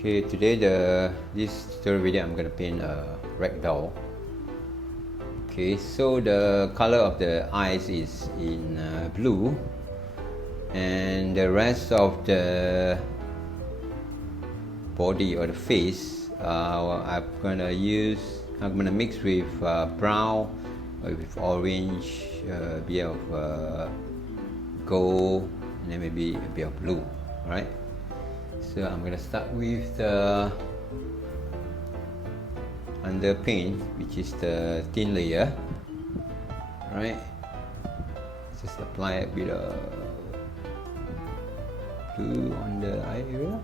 Okay, today this tutorial video I'm gonna paint a ragdoll. Okay, so the color of the eyes is in blue, and the rest of the body or the face I'm gonna mix with brown or with orange, a bit of gold, and then maybe a bit of blue. Alright, so I'm gonna start with the underpaint, which is the thin layer. Right, just apply a bit of blue on the eye area.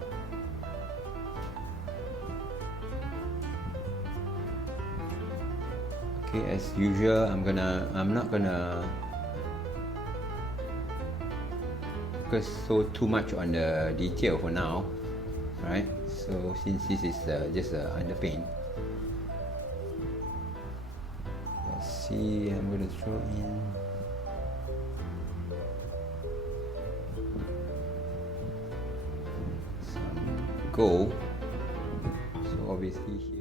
Okay, as usual, I'm not gonna focus too much on the detail for now. Right, so since this is just underpaint, let's see, I'm going to throw in some gold, so obviously here.